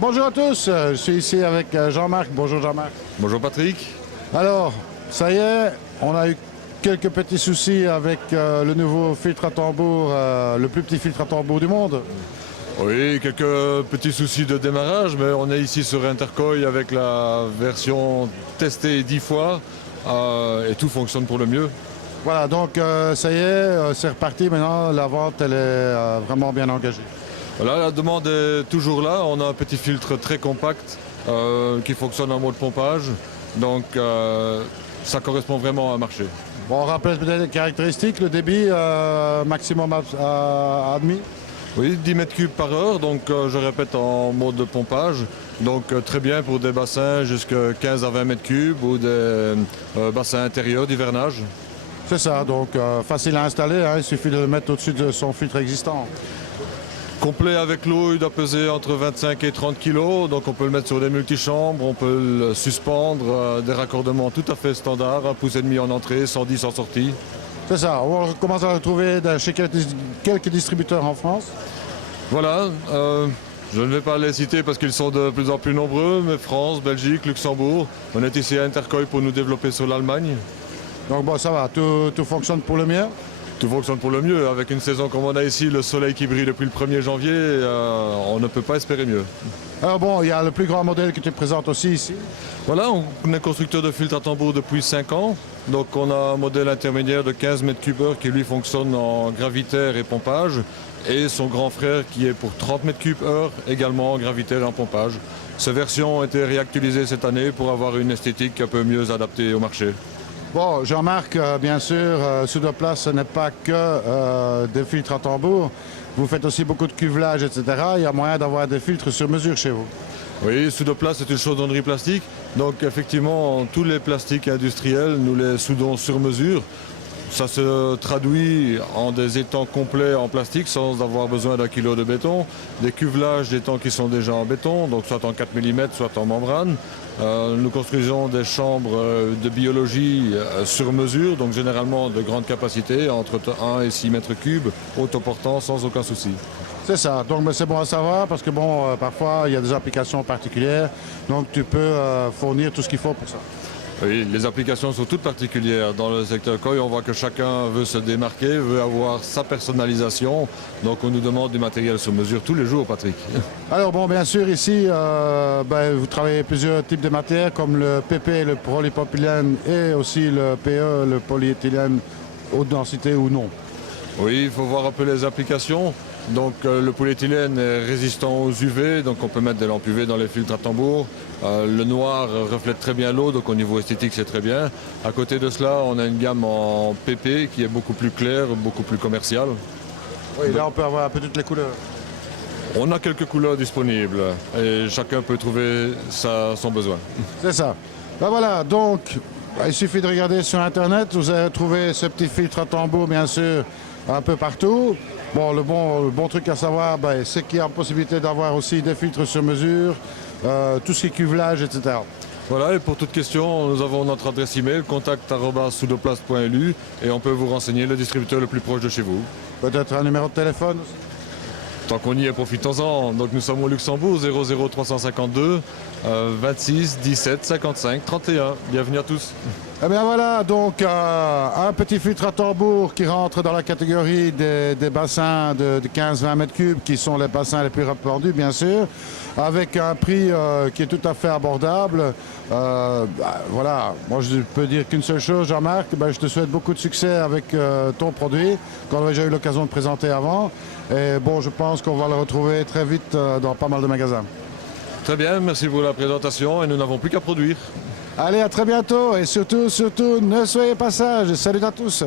Bonjour à tous, je suis ici avec Jean-Marc. Bonjour Jean-Marc. Bonjour Patrick. Alors, ça y est, on a eu quelques petits soucis avec le nouveau filtre à tambour, le plus petit filtre à tambour du monde. Oui, quelques petits soucis de démarrage, mais on est ici sur Intercoil avec la version testée 10 fois et tout fonctionne pour le mieux. Voilà, donc ça y est, c'est reparti maintenant, la vente elle est vraiment bien engagée. Voilà, la demande est toujours là. On a un petit filtre très compact qui fonctionne en mode pompage, donc ça correspond vraiment à un marché. Bon, on rappelle peut-être les caractéristiques, le débit maximum admis. Oui, 10 mètres cubes par heure, donc je répète en mode de pompage. Donc très bien pour des bassins jusqu'à 15 à 20 mètres cubes ou des bassins intérieurs d'hivernage. C'est ça, donc facile à installer, hein, il suffit de le mettre au-dessus de son filtre existant. Complet avec l'eau, il doit peser entre 25 et 30 kg, donc on peut le mettre sur des multichambres, on peut le suspendre, des raccordements tout à fait standards, 1,5 pouce en entrée, 110 en sortie. C'est ça, on commence à le trouver chez quelques distributeurs en France. Voilà, je ne vais pas les citer parce qu'ils sont de plus en plus nombreux, mais France, Belgique, Luxembourg, on est ici à Intercoil pour nous développer sur l'Allemagne. Donc bon, ça va, tout fonctionne pour le mieux. Tout fonctionne pour le mieux. Avec une saison comme on a ici, le soleil qui brille depuis le 1er janvier, on ne peut pas espérer mieux. Alors bon, il y a le plus grand modèle que tu présentes aussi ici. Voilà, on est constructeur de filtres à tambour depuis 5 ans. Donc on a un modèle intermédiaire de 15 mètres cubes heure qui lui fonctionne en gravitaire et pompage. Et son grand frère qui est pour 30 mètres cubes heure, également en gravitaire et en pompage. Ces versions ont été réactualisées cette année pour avoir une esthétique un peu mieux adaptée au marché. Bon, Jean-Marc, bien sûr, Sudoplast, ce n'est pas que des filtres à tambour. Vous faites aussi beaucoup de cuvelage, etc. Il y a moyen d'avoir des filtres sur mesure chez vous. Oui, Sudoplast, c'est une chaudronnerie plastique. Donc effectivement, tous les plastiques industriels, nous les soudons sur mesure. Ça se traduit en des étangs complets en plastique sans avoir besoin d'un kilo de béton. Des cuvelages d'étangs qui sont déjà en béton, donc soit en 4 mm, soit en membrane. Nous construisons des chambres de biologie sur mesure, donc généralement de grande capacité, entre 1 et 6 mètres cubes, autoportant sans aucun souci. C'est ça, donc c'est bon à savoir parce que bon, parfois il y a des applications particulières, donc tu peux fournir tout ce qu'il faut pour ça. Oui, les applications sont toutes particulières. Dans le secteur COI, on voit que chacun veut se démarquer, veut avoir sa personnalisation. Donc on nous demande du matériel sur mesure tous les jours, Patrick. Alors bon, bien sûr, ici, vous travaillez plusieurs types de matières comme le PP, le polypropylène et aussi le PE, le polyéthylène, haute densité ou non. Oui, il faut voir un peu les applications. Donc le polyéthylène est résistant aux UV, donc on peut mettre des lampes UV dans les filtres à tambour. Le noir reflète très bien l'eau, donc au niveau esthétique c'est très bien. À côté de cela, on a une gamme en PP qui est beaucoup plus claire, beaucoup plus commerciale. Oui, là on peut avoir un peu toutes les couleurs. On a quelques couleurs disponibles et chacun peut trouver son besoin. C'est ça. Ben voilà, donc il suffit de regarder sur internet, vous allez trouver ce petit filtre à tambour bien sûr un peu partout. Bon, le bon truc à savoir, c'est qu'il y a la possibilité d'avoir aussi des filtres sur mesure, tout ce qui est cuvelage, etc. Voilà, et pour toute question, nous avons notre adresse email, contact@sudoplast.lu, et on peut vous renseigner le distributeur le plus proche de chez vous. Peut-être un numéro de téléphone aussi. Tant qu'on y est, profitons-en. Donc nous sommes au Luxembourg, 00352 26 17 55 31. Bienvenue à tous. Eh bien voilà, donc un petit filtre à tambour qui rentre dans la catégorie des bassins de 15-20 mètres cubes qui sont les bassins les plus répandus bien sûr, avec un prix qui est tout à fait abordable. Voilà, moi je peux dire qu'une seule chose, Jean-Marc, je te souhaite beaucoup de succès avec ton produit qu'on a déjà eu l'occasion de présenter avant. Et bon, je pense qu'on va le retrouver très vite dans pas mal de magasins. Très bien, merci pour la présentation et nous n'avons plus qu'à produire. Allez, à très bientôt et surtout, ne soyez pas sages. Salut à tous.